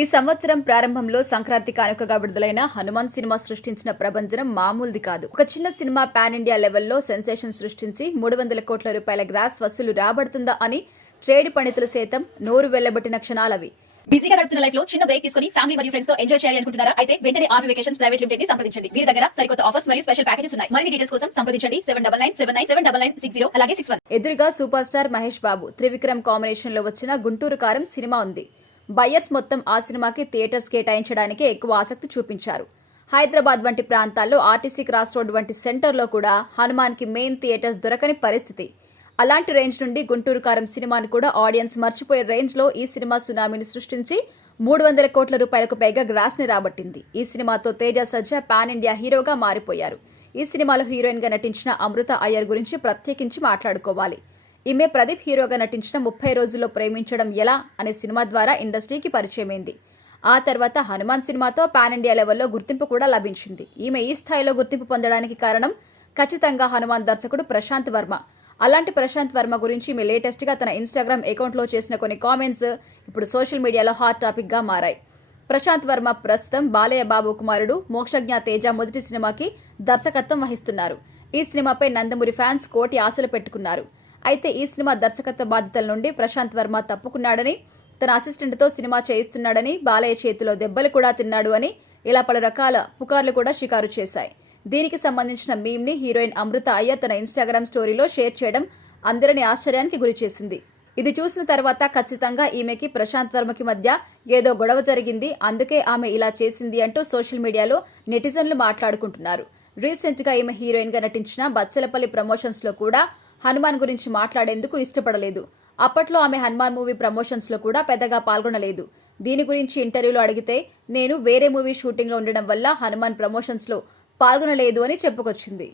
ఈ సంవత్సరం ప్రారంభంలో సంక్రాంతి కానుకగా విడుదలైన హనుమాన్ సినిమా సృష్టించిన ప్రభంజనం మామూలుది కాదు. ఒక చిన్న సినిమా పాన్ ఇండియా లెవెల్లో సెన్సేషన్ సృష్టించి 300 కోట్ల రూపాయల గ్రాస్ వసూలు రాబడుతుందా అని ట్రేడ్ పండితులు సైతం నోరు వెళ్లబట్టిన క్షణాలవి. బిజీగా గడుపుతున్న లైఫ్ లో చిన్న బ్రేక్ తీసుకుని ఫ్యామిలీ మరియు ఫ్రెండ్స్ తో ఎంజాయ్ చేయాలి అనుకుంటున్నారా? అయితే వెంటనే ఆర్మీ వెకేషన్స్ ప్రైవేట్ లిమిటెడ్ ని సంప్రదించండి. వీరి దగ్గర సరికొత్త ఆఫర్స్ మరియు స్పెషల్ ప్యాకేజెస్ ఉన్నాయి. మరిన్ని డీటెయిల్స్ కోసం సంప్రదించండి 7997979960 అలాగే 61. ఎదురుగా super star Mahesh Babu, Trivikram combination లో వచ్చిన గుంటూరు కారం సినిమా ఉంది. బయ్యర్స్ మొత్తం ఆ సినిమాకి థియేటర్స్ కేటాయించడానికే ఎక్కువ ఆసక్తి చూపించారు. హైదరాబాద్ వంటి ప్రాంతాల్లో ఆర్టీసీ క్రాస్ రోడ్ వంటి సెంటర్లో కూడా హనుమాన్ కి మెయిన్ థియేటర్స్ దొరకని పరిస్థితి. అలాంటి రేంజ్ నుండి గుంటూరు కారం సినిమాను కూడా ఆడియన్స్ మర్చిపోయే రేంజ్ లో ఈ సినిమా సునామీని సృష్టించి 300 కోట్ల రూపాయలకు పైగా గ్రాస్ ని రాబట్టింది. ఈ సినిమాతో తేజ సజ్జా పాన్ ఇండియా హీరోగా మారిపోయారు. ఈ సినిమాలో హీరోయిన్ గా నటించిన అమృత అయ్యర్ గురించి ప్రత్యేకించి మాట్లాడుకోవాలి. ఈమె ప్రదీప్ హీరోగా నటించిన 30 రోజుల్లో ప్రేమించడం ఎలా అనే సినిమా ద్వారా ఇండస్ట్రీకి పరిచయమైంది. ఆ తర్వాత హనుమాన్ సినిమాతో పాన్ ఇండియా లెవెల్లో గుర్తింపు కూడా లభించింది. ఈమె ఈ స్థాయిలో గుర్తింపు పొందడానికి కారణం ఖచ్చితంగా హనుమాన్ దర్శకుడు ప్రశాంత్ వర్మ. అలాంటి ప్రశాంత్ వర్మ గురించి ఈమె లేటెస్ట్ గా తన ఇన్స్టాగ్రామ్ అకౌంట్ లో చేసిన కొన్ని కామెంట్స్ ఇప్పుడు సోషల్ మీడియాలో హాట్ టాపిక్ గా మారాయి. ప్రశాంత్ వర్మ ప్రస్తుతం బాలయ్య బాబు కుమారుడు మోక్షజ్ఞ తేజ మొదటి సినిమాకి దర్శకత్వం వహిస్తున్నారు. ఈ సినిమాపై నందమూరి ఫ్యాన్స్ కోటి ఆశలు పెట్టుకున్నారు. అయితే ఈ సినిమా దర్శకత్వ బాధ్యతల నుండి ప్రశాంత్ వర్మ తప్పుకున్నాడని, తన అసిస్టెంట్తో సినిమా చేయిస్తున్నాడని, బాలయ్య చేతిలో దెబ్బలు కూడా తిన్నాడు అని ఇలా పలు రకాల పుకార్లు కూడా షికారు చేశాయి. దీనికి సంబంధించిన మీమ్ ని హీరోయిన్ అమృత అయ్యర్ తన ఇన్స్టాగ్రామ్ స్టోరీలో షేర్ చేయడం అందరినీ ఆశ్చర్యానికి గురిచేసింది. ఇది చూసిన తర్వాత ఖచ్చితంగా ఈమెకి ప్రశాంత్ వర్మకి మధ్య ఏదో గొడవ జరిగింది, అందుకే ఆమె ఇలా చేసింది అంటూ సోషల్ మీడియాలో నెటిజన్లు మాట్లాడుకుంటున్నారు. రీసెంట్ గా ఈమె హీరోయిన్ గా నటించిన బచ్చలపల్లి ప్రమోషన్స్ లో కూడా హనుమాన్ గురించి మాట్లాడేందుకు ఇష్టపడలేదు. అప్పట్లో ఆమె హనుమాన్ మూవీ ప్రమోషన్స్ లో కూడా పెద్దగా పాల్గొనలేదు. దీని గురించి ఇంటర్వ్యూలో అడిగితే నేను వేరే మూవీ షూటింగ్ లో ఉండడం వల్ల హనుమాన్ ప్రమోషన్స్ లో పాల్గొనలేదు అని చెప్పుకొచ్చింది.